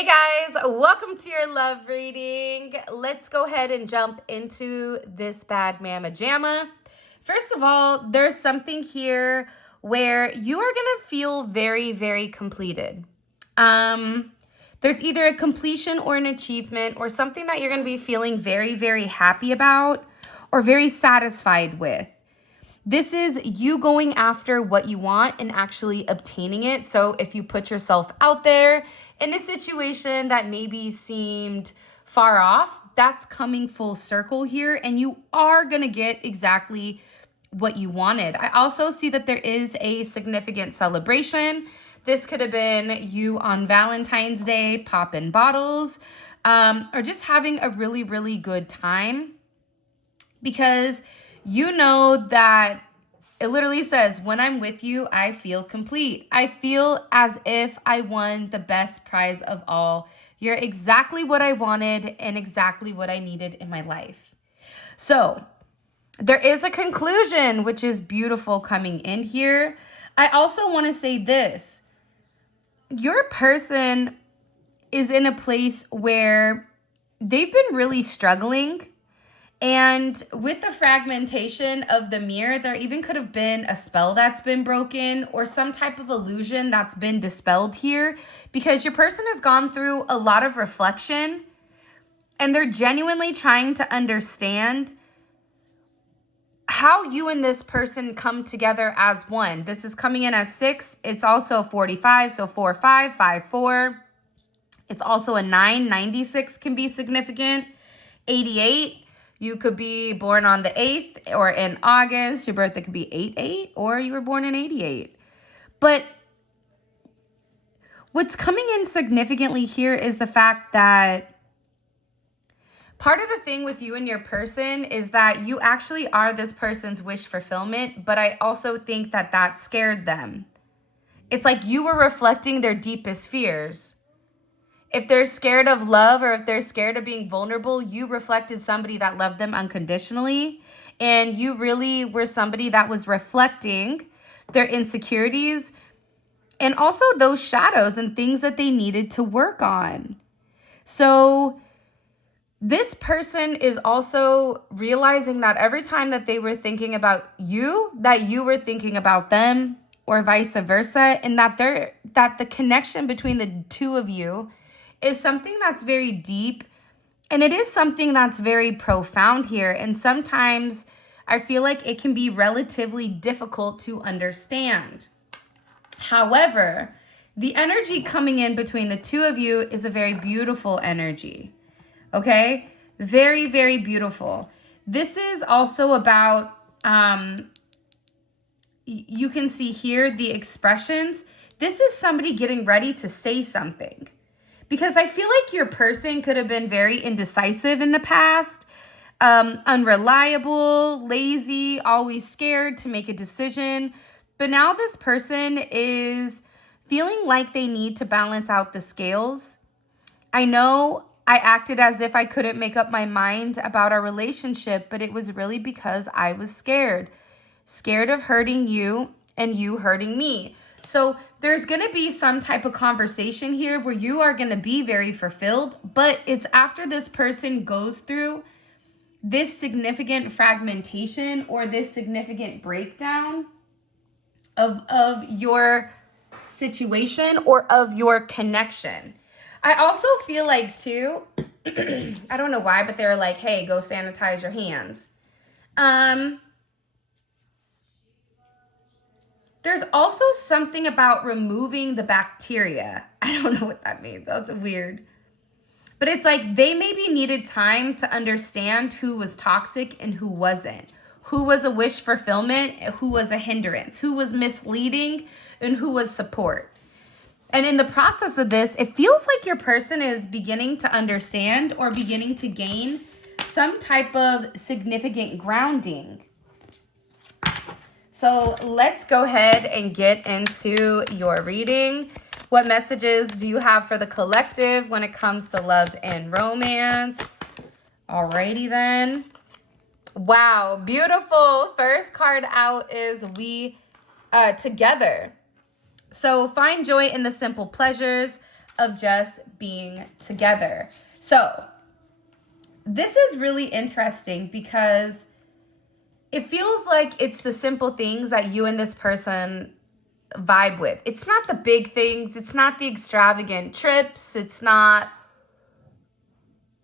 Hey guys, welcome to your love reading. Let's go ahead and jump into this bad mama jamma. First of all, there's something here where you are gonna feel very, very completed. There's either a completion or an achievement or something that you're gonna be feeling very, very happy about or very satisfied with. This is you going after what you want and actually obtaining it. So if you put yourself out there in a situation that maybe seemed far off, that's coming full circle here and you are going to get exactly what you wanted. I also see that there is a significant celebration. This could have been you on Valentine's Day, popping bottles, or just having a really, really good time because you know that it literally says, when I'm with you, I feel complete. I feel as if I won the best prize of all. You're exactly what I wanted and exactly what I needed in my life. So there is a conclusion, which is beautiful coming in here. I also want to say this. Your person is in a place where they've been really struggling. And with the fragmentation of the mirror, there even could have been a spell that's been broken or some type of illusion that's been dispelled here because your person has gone through a lot of reflection and they're genuinely trying to understand how you and this person come together as one. This is coming in as 6. It's also 45, so 4, 5, 5, 4. It's also a 9. 96 can be significant. 88. You could be born on the 8th or in August. Your birthday could be 8/8 or you were born in 88. But what's coming in significantly here is the fact that part of the thing with you and your person is that you actually are this person's wish fulfillment, but I also think that that scared them. It's like you were reflecting their deepest fears. If they're scared of love or if they're scared of being vulnerable, you reflected somebody that loved them unconditionally. And you really were somebody that was reflecting their insecurities and also those shadows and things that they needed to work on. So this person is also realizing that every time that they were thinking about you, that you were thinking about them or vice versa. And that the connection between the two of you is something that's very deep and it is something that's very profound here. And sometimes I feel like it can be relatively difficult to understand. However, the energy coming in between the two of you is a very beautiful energy. Okay? Very, very beautiful. This is also about, you can see here the expressions. This is somebody getting ready to say something. Because I feel like your person could have been very indecisive in the past, unreliable, lazy, always scared to make a decision. But now this person is feeling like they need to balance out the scales. I know I acted as if I couldn't make up my mind about our relationship, but it was really because I was scared. Scared of hurting you and you hurting me. So there's going to be some type of conversation here where you are going to be very fulfilled, but it's after this person goes through this significant fragmentation or this significant breakdown of your situation or of your connection. I also feel like too, I don't know why, but they're like, hey, go sanitize your hands. There's also something about removing the bacteria. I don't know what that means. That's weird. But it's like they maybe needed time to understand who was toxic and who wasn't. Who was a wish fulfillment, who was a hindrance, who was misleading, and who was support. And in the process of this, it feels like your person is beginning to understand or beginning to gain some type of significant grounding. So let's go ahead and get into your reading. What messages do you have for the collective when it comes to love and romance? Alrighty then. Wow, beautiful. First card out is we together. So find joy in the simple pleasures of just being together. So this is really interesting because it feels like it's the simple things that you and this person vibe with. It's not the big things. It's not the extravagant trips. It's not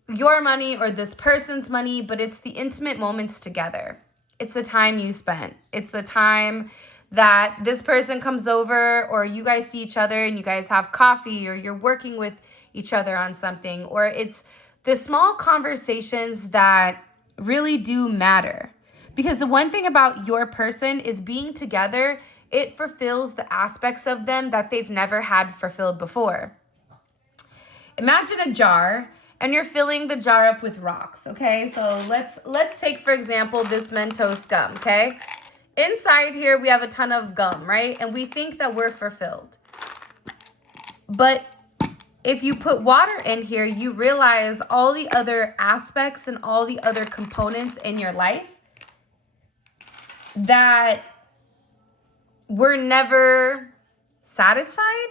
your money or this person's money, but it's the intimate moments together. It's the time you spent. It's the time that this person comes over, or you guys see each other and you guys have coffee, or you're working with each other on something, or it's the small conversations that really do matter. Because the one thing about your person is being together, it fulfills the aspects of them that they've never had fulfilled before. Imagine a jar, and you're filling the jar up with rocks, okay? So let's take, for example, this Mentos gum, okay? Inside here, we have a ton of gum, right? And we think that we're fulfilled. But if you put water in here, you realize all the other aspects and all the other components in your life that were never satisfied.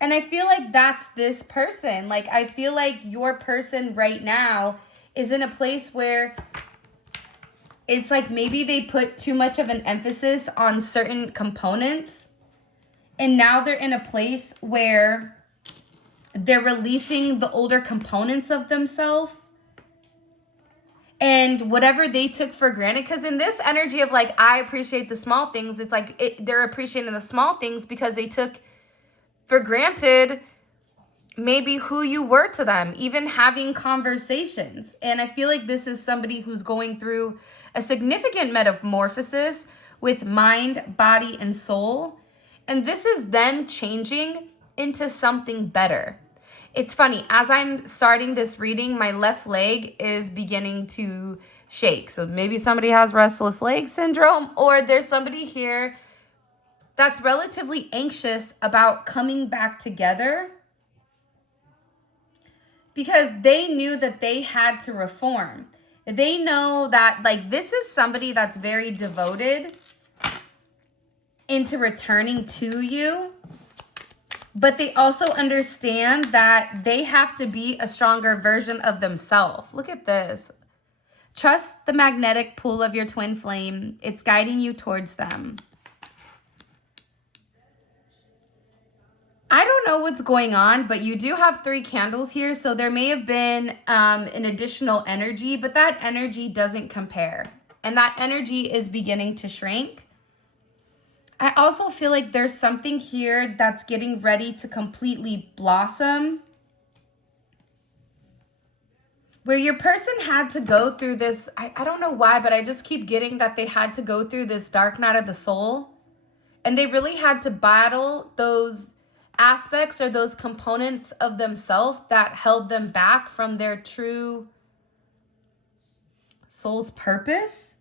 And I feel like that's this person. Like, I feel like your person right now is in a place where it's like maybe they put too much of an emphasis on certain components. And now they're in a place where they're releasing the older components of themselves. And whatever they took for granted, because in this energy of like, I appreciate the small things, it's like they're appreciating the small things because they took for granted maybe who you were to them, even having conversations. And I feel like this is somebody who's going through a significant metamorphosis with mind, body, and soul. And this is them changing into something better. It's funny, as I'm starting this reading, my left leg is beginning to shake. So maybe somebody has restless leg syndrome, or there's somebody here that's relatively anxious about coming back together because they knew that they had to reform. They know that, like, this is somebody that's very devoted into returning to you, but they also understand that they have to be a stronger version of themselves. Look at this. Trust the magnetic pull of your twin flame. It's guiding you towards them. I don't know what's going on, but you do have 3 candles here. So there may have been an additional energy, but that energy doesn't compare. And that energy is beginning to shrink. I also feel like there's something here that's getting ready to completely blossom, where your person had to go through this. I don't know why, but I just keep getting that they had to go through this dark night of the soul. And they really had to battle those aspects or those components of themselves that held them back from their true soul's purpose.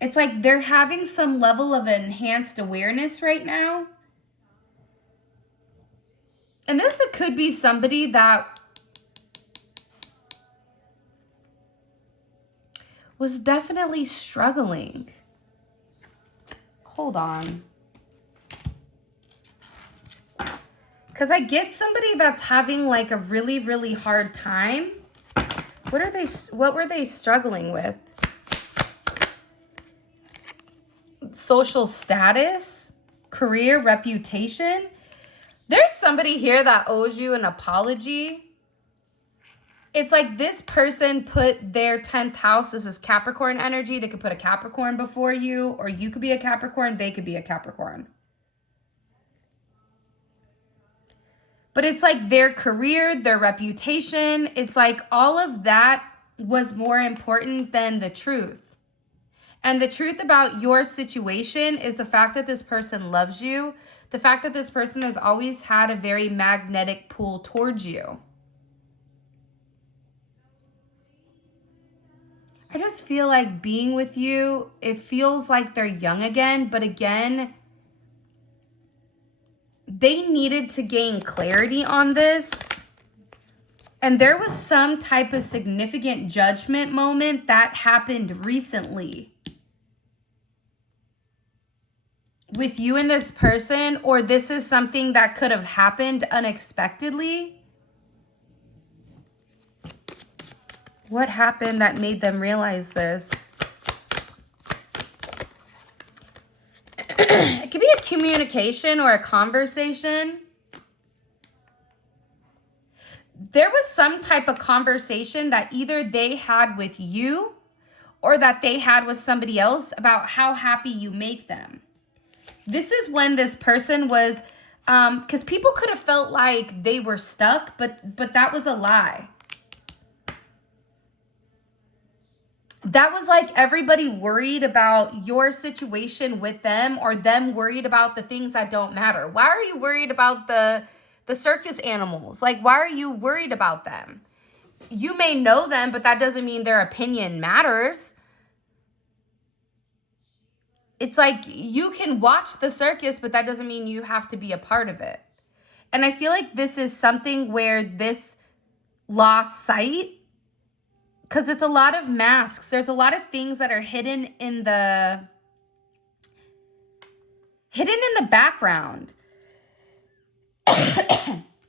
It's like they're having some level of enhanced awareness right now. And this could be somebody that was definitely struggling. Hold on. Because I get somebody that's having like a really, really hard time. What were they struggling with? Social status, career, reputation. There's somebody here that owes you an apology. It's like this person put their 10th house. This is Capricorn energy. They could put a Capricorn before you, or you could be a Capricorn. They could be a Capricorn. But it's like their career, their reputation. It's like all of that was more important than the truth. And the truth about your situation is the fact that this person loves you. The fact that this person has always had a very magnetic pull towards you. I just feel like being with you, it feels like they're young again. But again, they needed to gain clarity on this. And there was some type of significant judgment moment that happened recently, with you and this person, or this is something that could have happened unexpectedly. What happened that made them realize this? It could be a communication or a conversation. There was some type of conversation that either they had with you or that they had with somebody else about how happy you make them. This is when this person was, because people could have felt like they were stuck, but that was a lie. That was like everybody worried about your situation with them, or them worried about the things that don't matter. Why are you worried about the circus animals? Like, why are you worried about them? You may know them, but that doesn't mean their opinion matters. It's like you can watch the circus, but that doesn't mean you have to be a part of it. And I feel like this is something where this lost sight, because it's a lot of masks. There's a lot of things that are hidden in the background.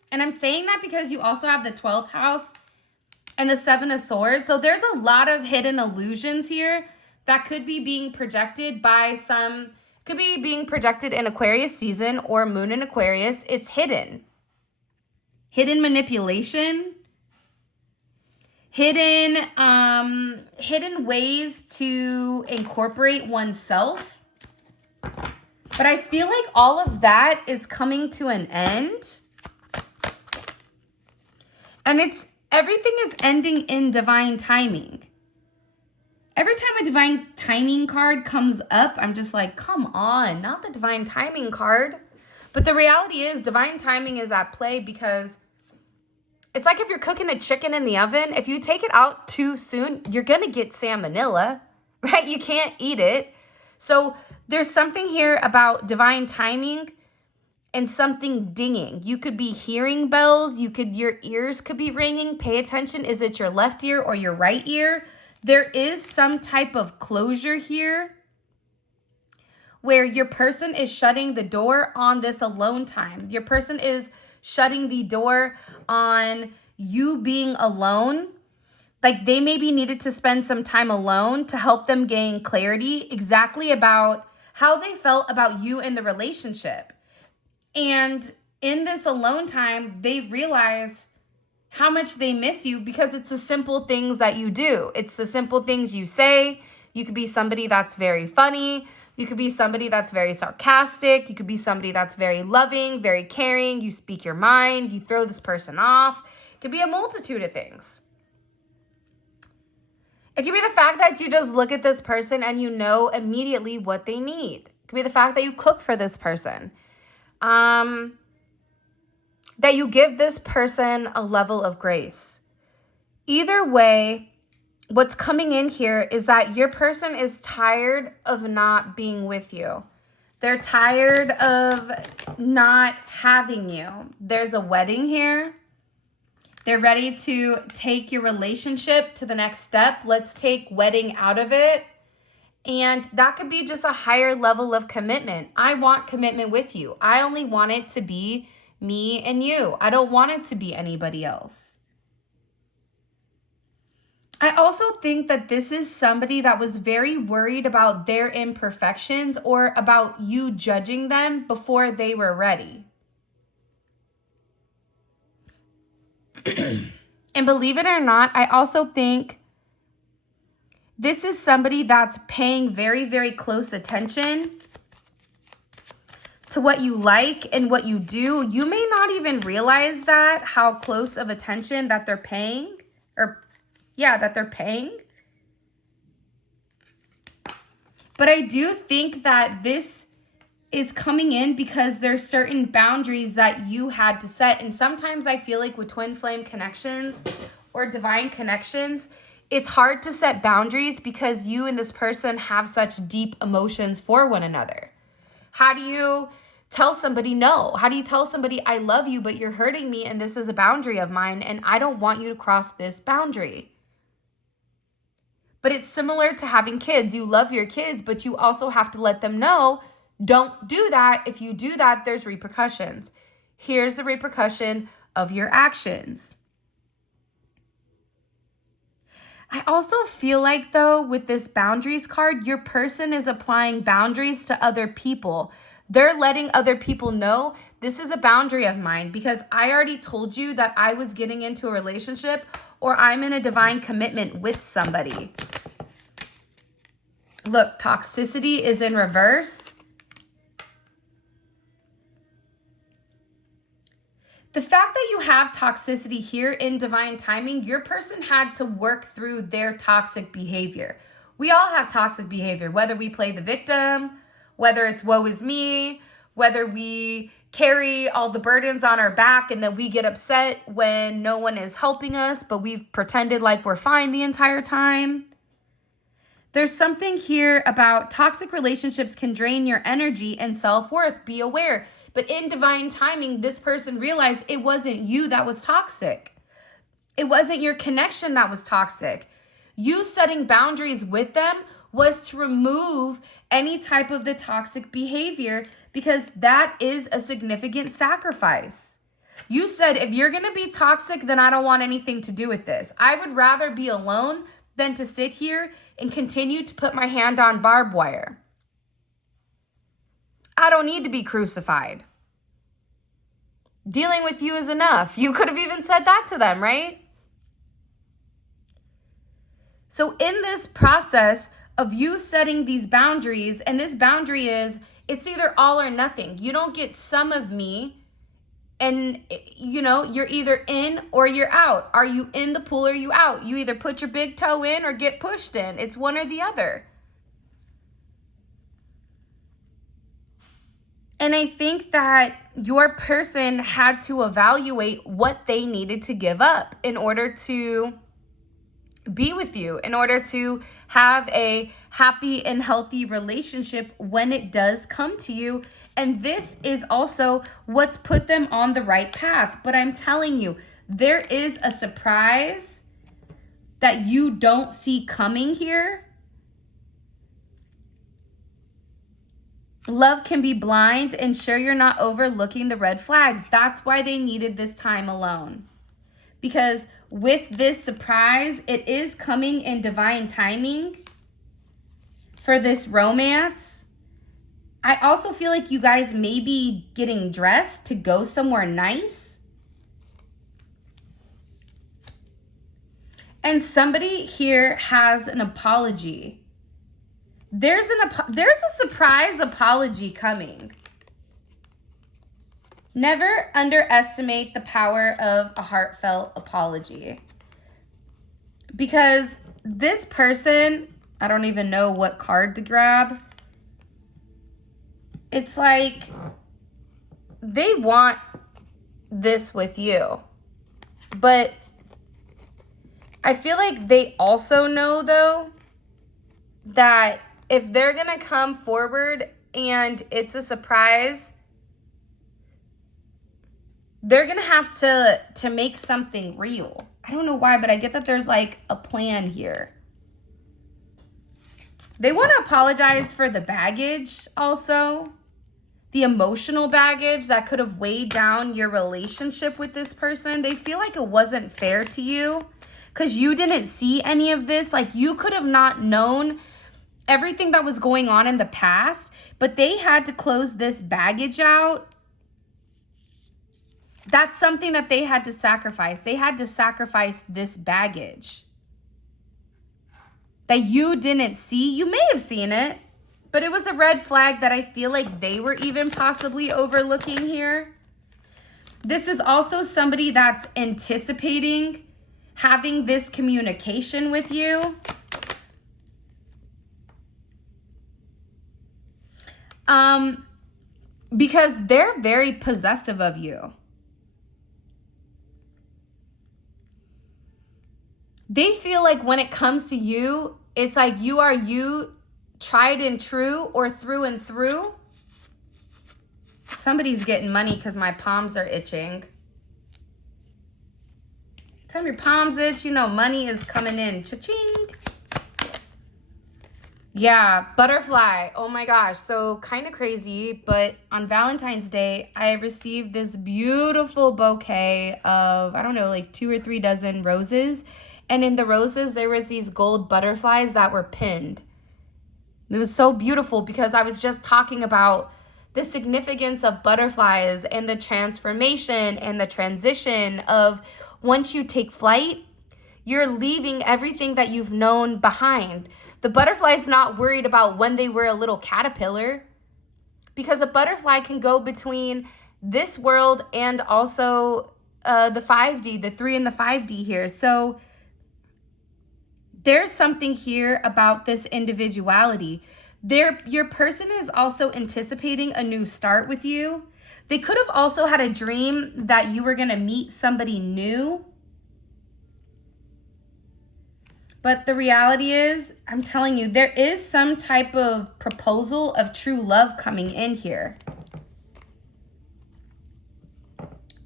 And I'm saying that because you also have the 12th house and the 7 of Swords. So there's a lot of hidden illusions here that could be being projected by some, could be being projected in Aquarius season or moon in Aquarius. It's hidden. Hidden manipulation. Hidden ways to incorporate oneself. But I feel like all of that is coming to an end. And everything is ending in divine timing. Every time a divine timing card comes up, I'm just like, come on, not the divine timing card. But the reality is divine timing is at play, because it's like if you're cooking a chicken in the oven, if you take it out too soon, you're going to get salmonella, right? You can't eat it. So there's something here about divine timing and something dinging. You could be hearing bells. Your ears could be ringing. Pay attention. Is it your left ear or your right ear? There is some type of closure here where your person is shutting the door on this alone time. Your person is shutting the door on you being alone. Like they maybe needed to spend some time alone to help them gain clarity exactly about how they felt about you in the relationship. And in this alone time, they realized how much they miss you, because it's the simple things that you do. It's the simple things you say. You could be somebody that's very funny. You could be somebody that's very sarcastic. You could be somebody that's very loving, very caring. You speak your mind. You throw this person off. It could be a multitude of things. It could be the fact that you just look at this person and you know immediately what they need. It could be the fact that you cook for this person. That you give this person a level of grace. Either way, what's coming in here is that your person is tired of not being with you. They're tired of not having you. There's a wedding here. They're ready to take your relationship to the next step. Let's take wedding out of it. And that could be just a higher level of commitment. I want commitment with you. I only want it to be me and you. I don't want it to be anybody else. I also think that this is somebody that was very worried about their imperfections or about you judging them before they were ready. And believe it or not, I also think this is somebody that's paying very, very close attention to what you like and what you do. You may not even realize that, how close of attention that they're paying, that they're paying. But I do think that this is coming in because there's certain boundaries that you had to set. And sometimes I feel like with twin flame connections or divine connections, it's hard to set boundaries because you and this person have such deep emotions for one another. How do you tell somebody no? How do you tell somebody I love you, but you're hurting me and this is a boundary of mine and I don't want you to cross this boundary? But it's similar to having kids. You love your kids, but you also have to let them know Don't do that. If you do that, there's repercussions. Here's the repercussion of your actions. I also feel like, though, with this boundaries card, your person is applying boundaries to other people. They're letting other people know this is a boundary of mine because I already told you that I was getting into a relationship or I'm in a divine commitment with somebody. Look, toxicity is in reverse. The fact that you have toxicity here in divine timing, your person had to work through their toxic behavior. We all have toxic behavior, whether we play the victim, whether it's woe is me, whether we carry all the burdens on our back and then we get upset when no one is helping us, but we've pretended like we're fine the entire time. There's something here about toxic relationships can drain your energy and self-worth. Be aware. But in divine timing, this person realized it wasn't you that was toxic. It wasn't your connection that was toxic. You setting boundaries with them was to remove any type of the toxic behavior because that is a significant sacrifice. You said, if you're going to be toxic, then I don't want anything to do with this. I would rather be alone than to sit here and continue to put my hand on barbed wire. I don't need to be crucified. Dealing with you is enough. You could have even said that to them, right? So in this process of you setting these boundaries, and this boundary is, it's either all or nothing. You don't get some of me, and you know, you're either in or you're out. Are you in the pool or are you out? You either put your big toe in or get pushed in. It's one or the other. And I think that your person had to evaluate what they needed to give up in order to be with you, in order to have a happy and healthy relationship when it does come to you. And this is also what's put them on the right path. But I'm telling you, there is a surprise that you don't see coming here. Love can be blind, and sure, you're not overlooking the red flags. That's why they needed this time alone. Because with this surprise, it is coming in divine timing for this romance. I also feel like you guys may be getting dressed to go somewhere nice. And somebody here has an apology. There's a surprise apology coming. Never underestimate the power of a heartfelt apology. Because this person, I don't even know what card to grab. It's like they want this with you. But I feel like they also know, though, that if they're going to come forward and it's a surprise, they're going to have to make something real. I don't know why, but I get that there's like a plan here. They want to apologize for the baggage also. The emotional baggage that could have weighed down your relationship with this person. They feel like it wasn't fair to you because you didn't see any of this. Like you could have not known everything that was going on in the past, but they had to close this baggage out. That's something that they had to sacrifice. They had to sacrifice this baggage that you didn't see. You may have seen it, but it was a red flag that I feel like they were even possibly overlooking here. This is also somebody that's anticipating having this communication with you. Because they're very possessive of you. They feel like when it comes to you, it's like you are you, tried and true or through and through. Somebody's getting money because my palms are itching. Time your palms itch, you know money is coming in. Cha-ching. Yeah, butterfly. Oh my gosh. So kind of crazy, but on Valentine's Day, I received this beautiful bouquet of, I don't know, like 2 or 3 dozen roses. And in the roses, there was these gold butterflies that were pinned. It was so beautiful because I was just talking about the significance of butterflies and the transformation and the transition of once you take flight, you're leaving everything that you've known behind. The butterfly's not worried about when they were a little caterpillar, because a butterfly can go between this world and also the 5D, the 3 and the 5D here. So there's something here about this individuality. Your person is also anticipating a new start with you. They could have also had a dream that you were going to meet somebody new. But the reality is, I'm telling you, there is some type of proposal of true love coming in here.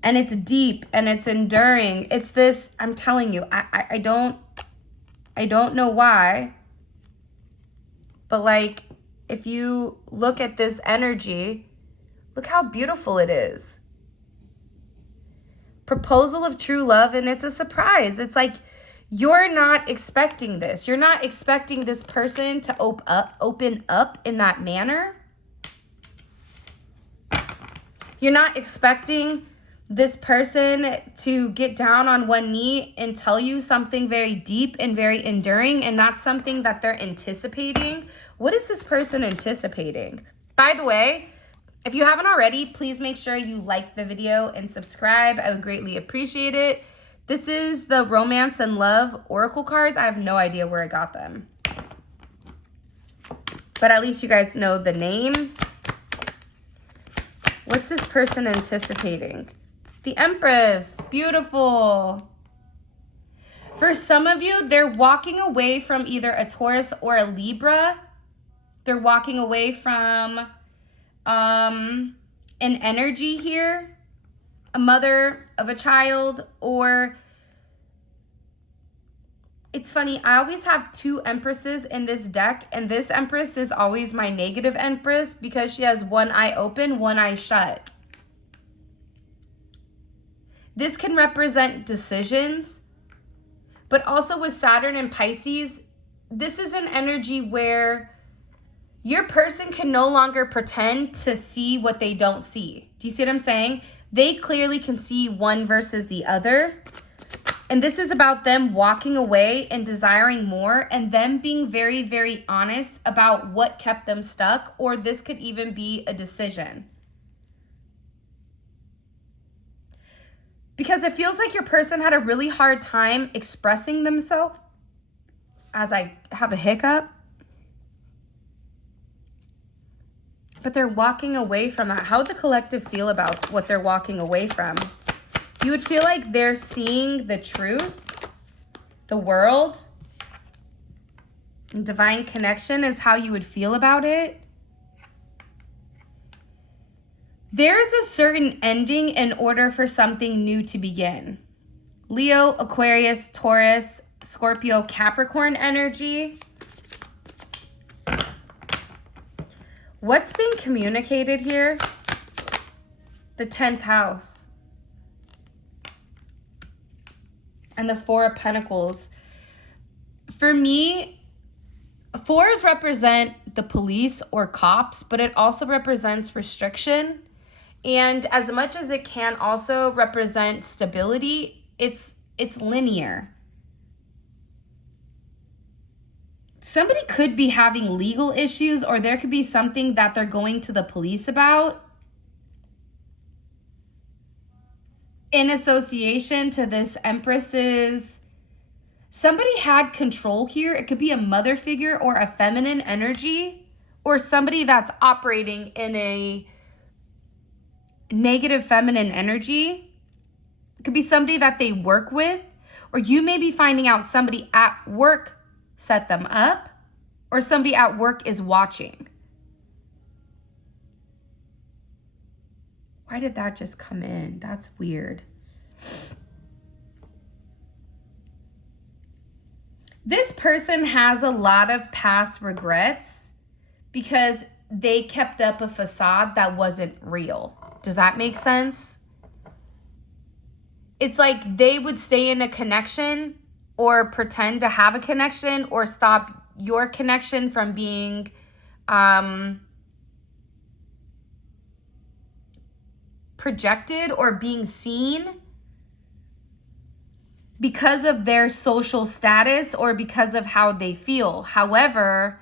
And it's deep and it's enduring. It's this, I'm telling you, I don't know why. But like, if you look at this energy, look how beautiful it is. Proposal of true love, and it's a surprise. It's like, you're not expecting this. You're not expecting this person to open up in that manner. You're not expecting this person to get down on one knee and tell you something very deep and very enduring, and that's something that they're anticipating. What is this person anticipating? By the way, if you haven't already, please make sure you like the video and subscribe. I would greatly appreciate it. This is the Romance and Love Oracle cards. I have no idea where I got them, but at least you guys know the name. What's this person anticipating? The Empress. Beautiful. For some of you, they're walking away from either a Taurus or a Libra. They're walking away from an energy here, a mother of a child, or it's funny, I always have 2 Empresses in this deck, and this Empress is always my negative Empress because she has one eye open, one eye shut. This can represent decisions, but also with Saturn and Pisces, this is an energy where your person can no longer pretend to see what they don't see. Do you see what I'm saying? They clearly can see one versus the other. And this is about them walking away and desiring more, and them being very, very honest about what kept them stuck, or this could even be a decision. Because it feels like your person had a really hard time expressing themselves, as I have a hiccup. But they're walking away from that. How would the collective feel about what they're walking away from? You would feel like they're seeing the truth, the world, and divine connection is how you would feel about it. There's a certain ending in order for something new to begin. Leo, Aquarius, Taurus, Scorpio, Capricorn energy. What's being communicated here? The 10th house. And the 4 of Pentacles. For me, 4s represent the police or cops, but it also represents restriction. And as much as it can also represent stability, it's linear. Somebody could be having legal issues, or there could be something that they're going to the police about in association to this Empress's. Somebody had control here. It could be a mother figure or a feminine energy, or somebody that's operating in a negative feminine energy. It could be somebody that they work with, or you may be finding out somebody at work set them up, or somebody at work is watching. Why did that just come in? That's weird. This person has a lot of past regrets because they kept up a facade that wasn't real. Does that make sense? It's like they would stay in a connection or pretend to have a connection or stop your connection from being projected or being seen because of their social status or because of how they feel. However,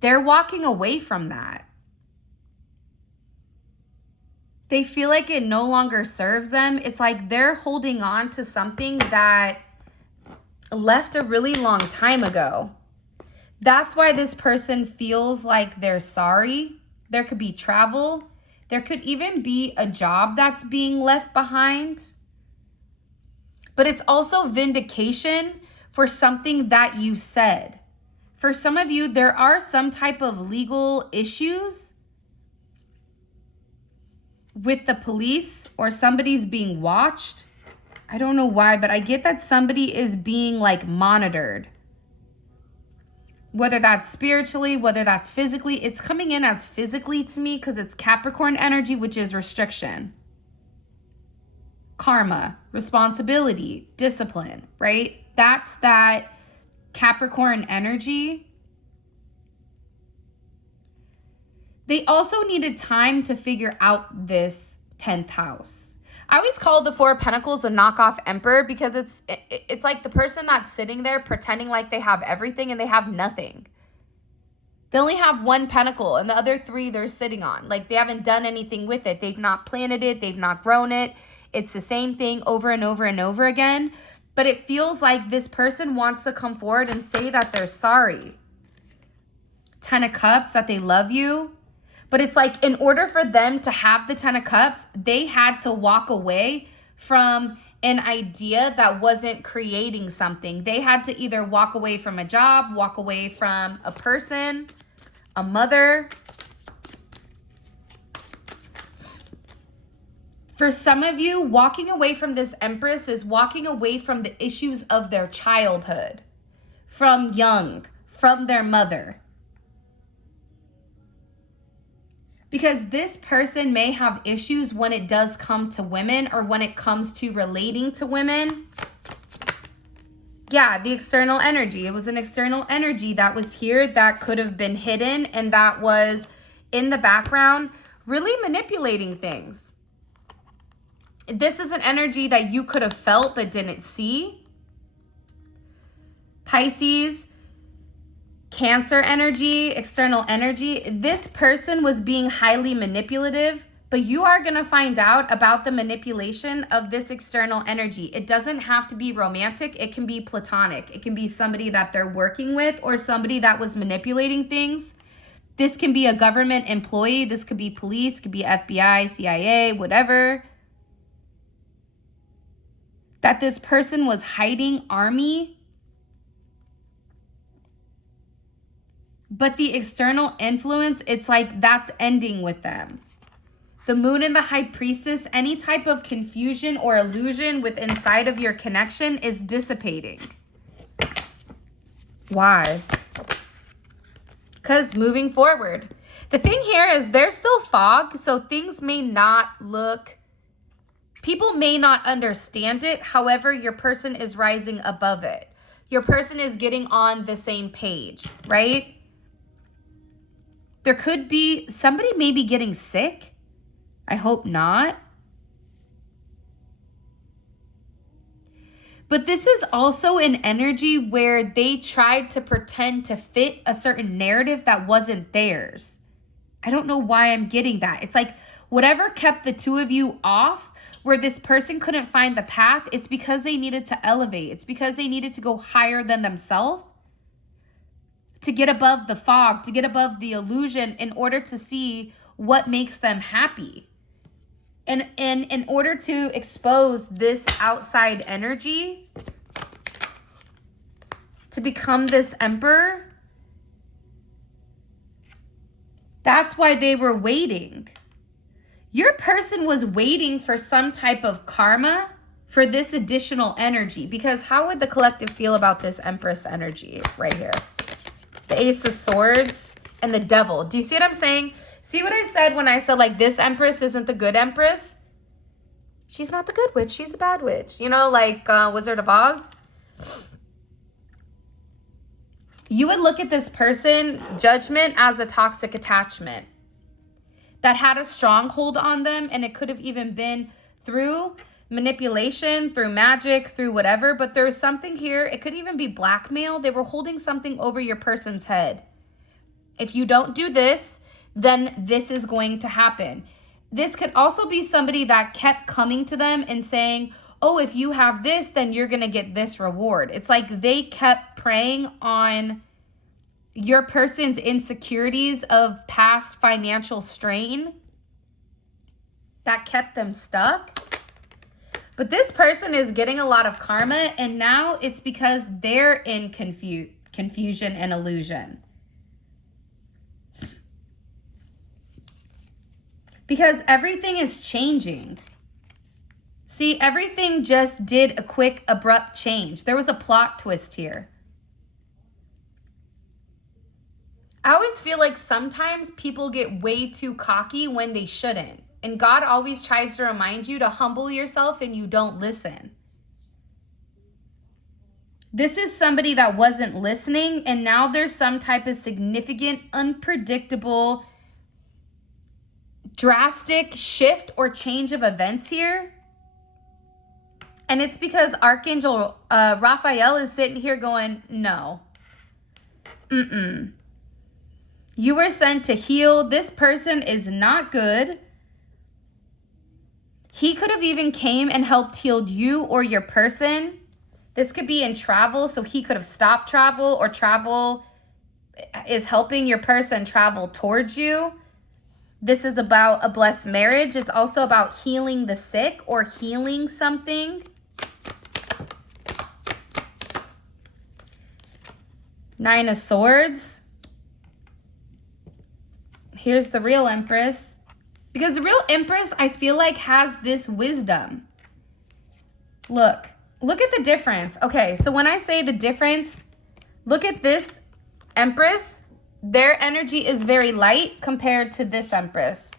they're walking away from that. They feel like it no longer serves them. It's like they're holding on to something that left a really long time ago. That's why this person feels like they're sorry. There could be travel. There could even be a job that's being left behind. But it's also vindication for something that you said. For some of you, there are some type of legal issues with the police or somebody's being watched. I don't know why, but I get that somebody is being like monitored. Whether that's spiritually, whether that's physically. It's coming in as physically to me because it's Capricorn energy, which is restriction, karma, responsibility, discipline, right? That's that Capricorn energy. They also needed time to figure out this 10th house. I always call the Four of Pentacles a knockoff Emperor because it's like the person that's sitting there pretending like they have everything and they have nothing. They only have one pentacle and the other three they're sitting on. Like they haven't done anything with it. They've not planted it. They've not grown it. It's the same thing over and over and over again. But it feels like this person wants to come forward and say that they're sorry. 10 of Cups, that they love you. But it's like in order for them to have the 10 of Cups, they had to walk away from an idea that wasn't creating something. They had to either walk away from a job, walk away from a person, a mother. For some of you, walking away from this Empress is walking away from the issues of their childhood, from young, from their mother. Because this person may have issues when it does come to women or when it comes to relating to women. Yeah, the external energy. It was an external energy that was here that could have been hidden and that was in the background, really manipulating things. This is an energy that you could have felt but didn't see. Pisces, Cancer energy, external energy. This person was being highly manipulative, but you are going to find out about the manipulation of this external energy. It doesn't have to be romantic. It can be platonic. It can be somebody that they're working with or somebody that was manipulating things. This can be a government employee. This could be police, could be FBI, CIA, whatever. That this person was hiding army. But the external influence, it's like that's ending with them. The Moon and the High Priestess, any type of confusion or illusion with inside of your connection is dissipating. Why? Because moving forward. The thing here is there's still fog, so things may not look, people may not understand it. However, your person is rising above it. Your person is getting on the same page, right? There could be somebody maybe getting sick. I hope not. But this is also an energy where they tried to pretend to fit a certain narrative that wasn't theirs. I don't know why I'm getting that. It's like whatever kept the two of you off, where this person couldn't find the path, it's because they needed to elevate. It's because they needed to go higher than themselves. To get above the fog, to get above the illusion in order to see what makes them happy. And in order to expose this outside energy, to become this Emperor, that's why they were waiting. Your person was waiting for some type of karma for this additional energy. Because how would the collective feel about this Empress energy right here? The Ace of Swords and the Devil. Do you see what I'm saying? See what I said when I said like this Empress isn't the good Empress? She's not the good witch. She's a bad witch. You know, like Wizard of Oz. You would look at this person, Judgment, as a toxic attachment that had a stronghold on them, and it could have even been through manipulation, through magic, through whatever, but there's something here. It could even be blackmail. They were holding something over your person's head. If you don't do this, then this is going to happen. This could also be somebody that kept coming to them and saying, oh, if you have this, then you're going to get this reward. It's like they kept preying on your person's insecurities of past financial strain that kept them stuck. But this person is getting a lot of karma, and now it's because they're in confusion and illusion. Because everything is changing. See, everything just did a quick, abrupt change. There was a plot twist here. I always feel like sometimes people get way too cocky when they shouldn't. And God always tries to remind you to humble yourself, and you don't listen. This is somebody that wasn't listening, and now there's some type of significant, unpredictable, drastic shift or change of events here. And it's because Archangel Raphael is sitting here going, no. You were sent to heal. This person is not good. He could have even came and helped healed you or your person. This could be in travel, so he could have stopped travel, or travel is helping your person travel towards you. This is about a blessed marriage. It's also about healing the sick or healing something. Nine of Swords. Here's the real Empress. Because the real Empress, I feel like, has this wisdom. Look at the difference. Okay, so when I say the difference, look at this Empress. Their energy is very light compared to this Empress.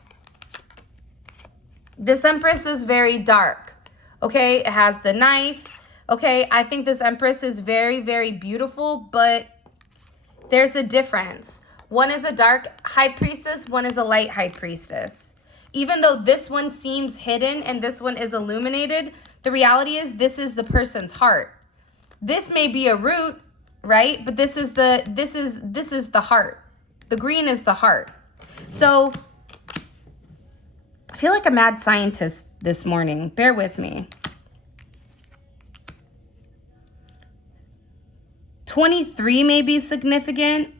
This Empress is very dark. Okay, it has the knife. Okay, I think this Empress is very, very beautiful, but there's a difference. One is a dark high priestess, one is a light high priestess. Even though this one seems hidden and this one is illuminated, the reality is this is the person's heart. This may be a root, right? But this is the heart. The green is the heart. So I feel like a mad scientist this morning. Bear with me. 23 may be significant.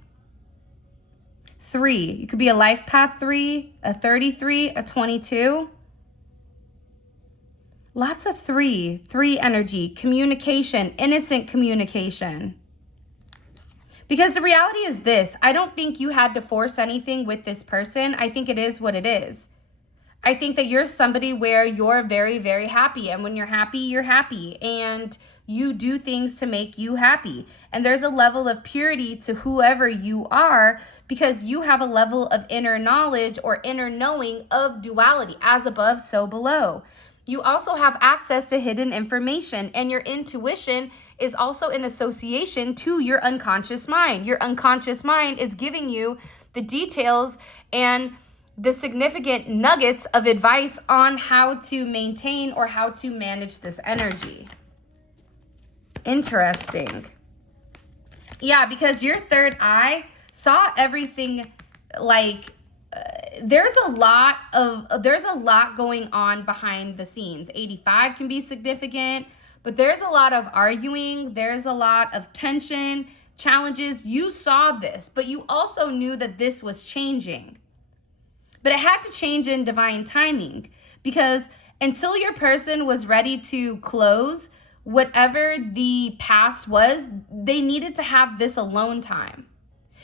3. You could be a life path 3, a 33, a 22. Lots of 3 energy, communication, innocent communication. Because the reality is this, I don't think you had to force anything with this person. I think it is what it is. I think that you're somebody where you're very, very happy. And when you're happy. And you do things to make you happy. And there's a level of purity to whoever you are because you have a level of inner knowledge or inner knowing of duality, as above, so below. You also have access to hidden information, and your intuition is also in association to your unconscious mind. Your unconscious mind is giving you the details and the significant nuggets of advice on how to maintain or how to manage this energy. Interesting. Yeah, because your third eye saw everything like there's a lot going on behind the scenes. 85 can be significant, but there's a lot of arguing, there's a lot of tension, challenges. You saw this, but you also knew that this was changing. But it had to change in divine timing, because until your person was ready to close whatever the past was, they needed to have this alone time.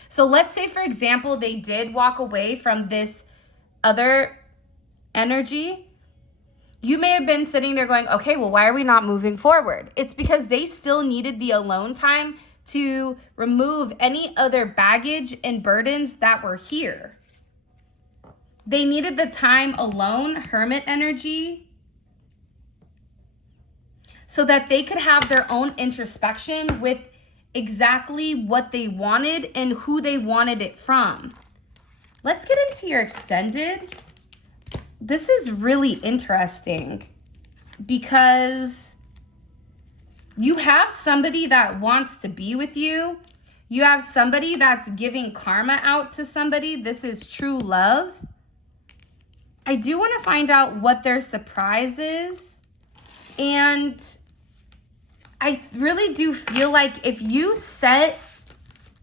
So let's say, for example, they did walk away from this other energy. You may have been sitting there going, okay, well, why are we not moving forward? It's because they still needed the alone time to remove any other baggage and burdens that were here. They needed the time alone, hermit energy, so that they could have their own introspection with exactly what they wanted and who they wanted it from. Let's get into your extended. This is really interesting because you have somebody that wants to be with you. You have somebody that's giving karma out to somebody. This is true love. I do want to find out what their surprise is. And I really do feel like if you set,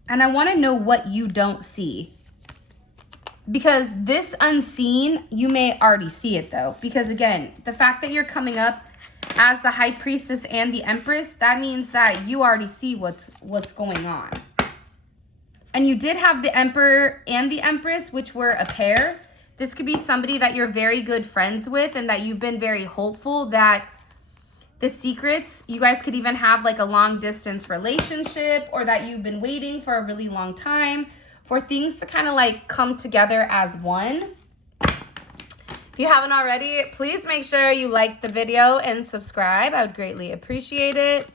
and I want to know what you don't see. Because this unseen, you may already see it though. Because again, the fact that you're coming up as the High Priestess and the Empress, that means that you already see what's going on. And you did have the Emperor and the Empress, which were a pair. This could be somebody that you're very good friends with and that you've been very hopeful that the secrets, you guys could even have like a long distance relationship, or that you've been waiting for a really long time for things to kind of like come together as one. If you haven't already, please make sure you like the video and subscribe. I would greatly appreciate it.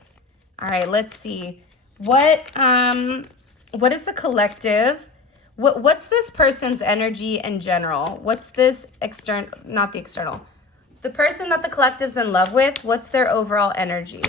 All right, let's see. What is the collective? What's this person's energy in general? What's this external, not the external. The person that the collective's in love with, what's their overall energy?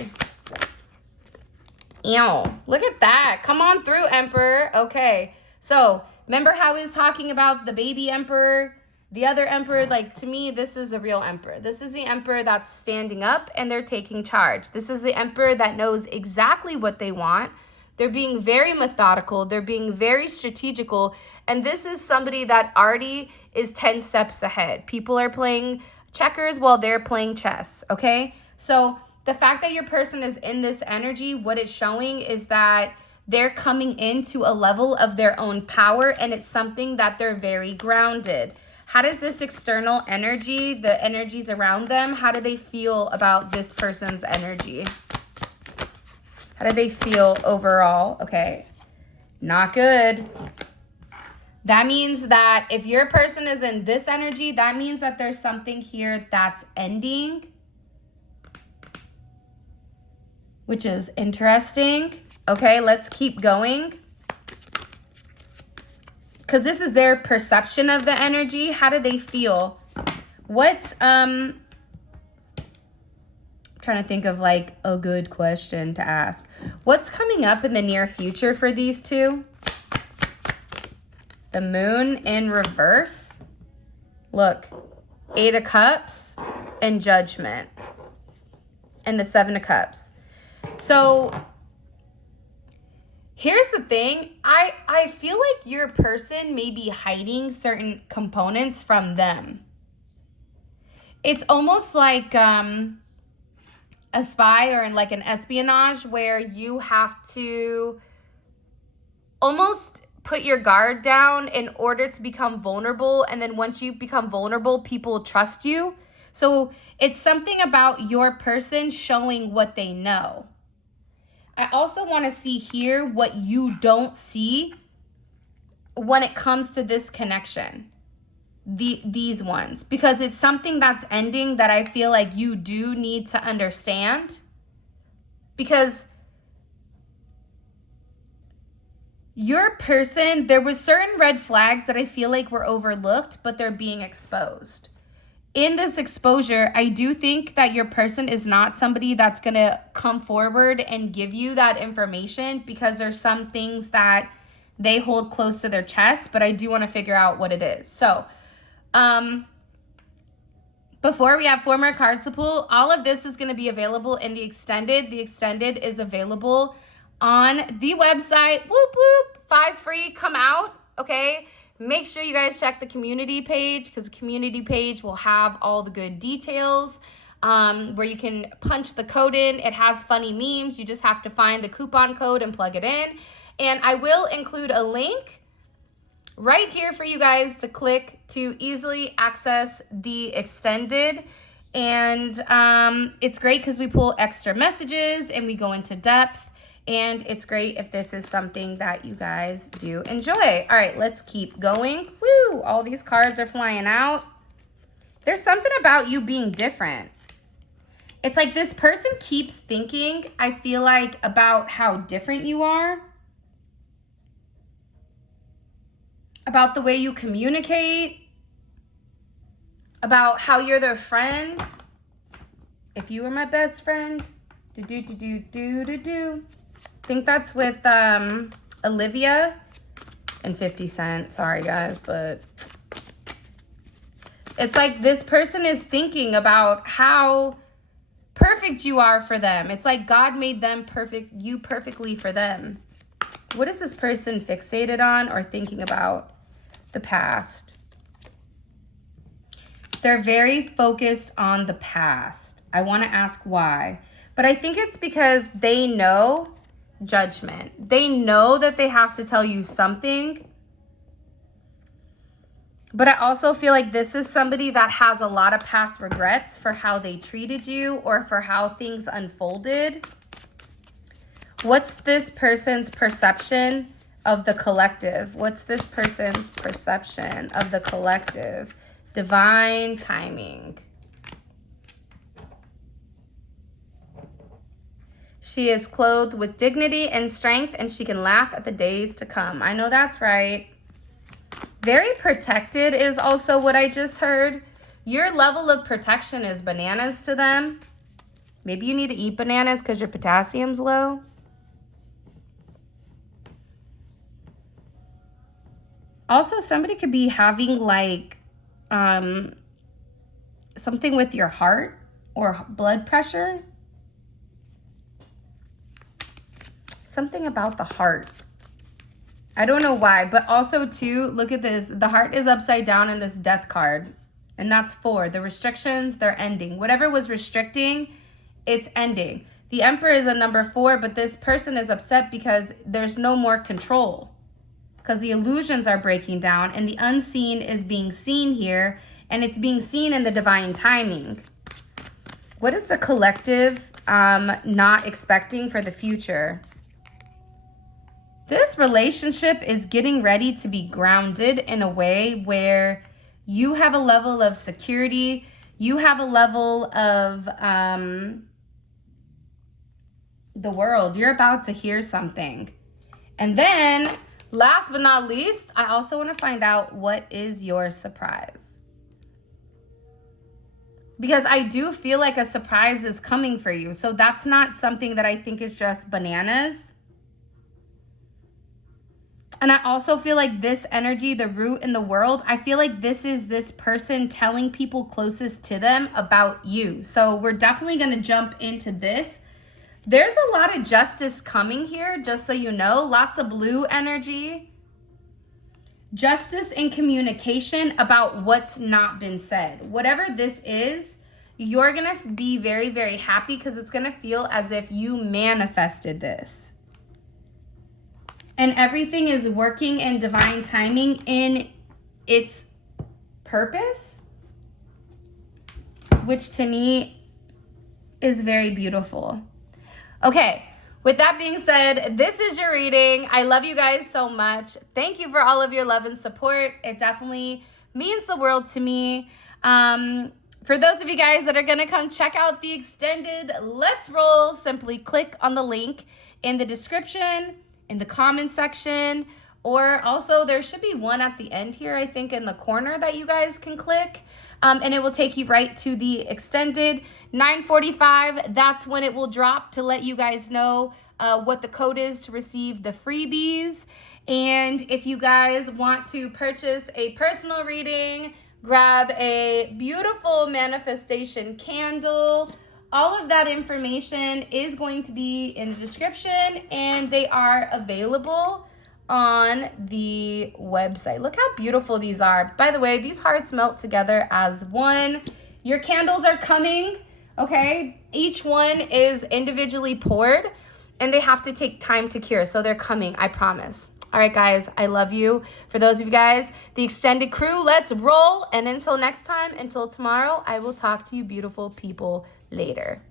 Ew, look at that. Come on through, Emperor. Okay. So remember how he was talking about the baby emperor, the other emperor? Like, to me, this is a real emperor. This is the emperor that's standing up and they're taking charge. This is the emperor that knows exactly what they want. They're being very methodical. They're being very strategical. And this is somebody that already is 10 steps ahead. People are playing checkers while they're playing chess, okay? So the fact that your person is in this energy, what it's showing is that they're coming into a level of their own power, and it's something that they're very grounded. How does this external energy, the energies around them, how do they feel about this person's energy? How do they feel overall? Okay, not good. That means that if your person is in this energy, that means that there's something here that's ending, which is interesting. Okay, let's keep going. Because this is their perception of the energy. How do they feel? What's, I'm trying to think of like a good question to ask. What's coming up in the near future for these two? The Moon in reverse. Look, 8 of Cups and Judgment. And the 7 of Cups. So here's the thing. I feel like your person may be hiding certain components from them. It's almost like a spy or like an espionage where you have to almost put your guard down in order to become vulnerable. And then once you become vulnerable, people trust you. So it's something about your person showing what they know. I also want to see here what you don't see when it comes to this connection. These ones. Because it's something that's ending that I feel like you do need to understand. Because your person, there was certain red flags that I feel like were overlooked, but they're being exposed. In this exposure, I do think that your person is not somebody that's going to come forward and give you that information, because there's some things that they hold close to their chest, but I do want to figure out what it is. So, before we have 4 more cards to pull, all of this is going to be available in the extended. The extended is available on the website. Whoop, whoop, 5 free, come out, okay? Make sure you guys check the community page, because the community page will have all the good details where you can punch the code in. It has funny memes. You just have to find the coupon code and plug it in. And I will include a link right here for you guys to click to easily access the extended. And it's great because we pull extra messages and we go into depth. And it's great if this is something that you guys do enjoy. All right, let's keep going. Woo, all these cards are flying out. There's something about you being different. It's like this person keeps thinking, I feel like, about how different you are. About the way you communicate. About how you're their friends. If you were my best friend. I think that's with Olivia and 50 Cent. Sorry, guys, but it's like this person is thinking about how perfect you are for them. It's like God made them perfect, you perfectly for them. What is this person fixated on or thinking about? The past. They're very focused on the past. I want to ask why. But I think it's because they know judgment. They know that they have to tell you something. But I also feel like this is somebody that has a lot of past regrets for how they treated you or for how things unfolded. What's this person's perception of the collective? What's this person's perception of the collective? Divine timing. She is clothed with dignity and strength, and she can laugh at the days to come. I know that's right. Very protected is also what I just heard. Your level of protection is bananas to them. Maybe you need to eat bananas because your potassium's low. Also, somebody could be having like something with your heart or blood pressure. Something about the heart. I don't know why, but also too, look at this. The heart is upside down in this death card. And that's 4. The restrictions, they're ending. Whatever was restricting, it's ending. The Emperor is a number 4, but this person is upset because there's no more control. Because the illusions are breaking down and the unseen is being seen here. And it's being seen in the divine timing. What is the collective not expecting for the future? This relationship is getting ready to be grounded in a way where you have a level of security. You have a level of the world. You're about to hear something. And then, last but not least, I also want to find out what is your surprise. Because I do feel like a surprise is coming for you. So that's not something that I think is just bananas. And I also feel like this energy, the root in the world, I feel like this is this person telling people closest to them about you. So we're definitely going to jump into this. There's a lot of justice coming here, just so you know. Lots of blue energy. Justice and communication about what's not been said. Whatever this is, you're going to be very, very happy because it's going to feel as if you manifested this. And everything is working in divine timing in its purpose, which to me is very beautiful. Okay, with that being said, this is your reading. I love you guys so much. Thank you for all of your love and support. It definitely means the world to me. For those of you guys that are going to come check out the extended Let's Roll, simply click on the link in the description, in the comment section, or also there should be one at the end here, I think in the corner that you guys can click, and it will take you right to the extended 9:45. That's when it will drop to let you guys know what the code is to receive the freebies. And if you guys want to purchase a personal reading, grab a beautiful manifestation candle. All of that information is going to be in the description, and they are available on the website. Look how beautiful these are. By the way, these hearts melt together as one. Your candles are coming, okay? Each one is individually poured, and they have to take time to cure, so they're coming, I promise. All right, guys, I love you. For those of you guys, the extended crew, let's roll. And until next time, until tomorrow, I will talk to you beautiful people later.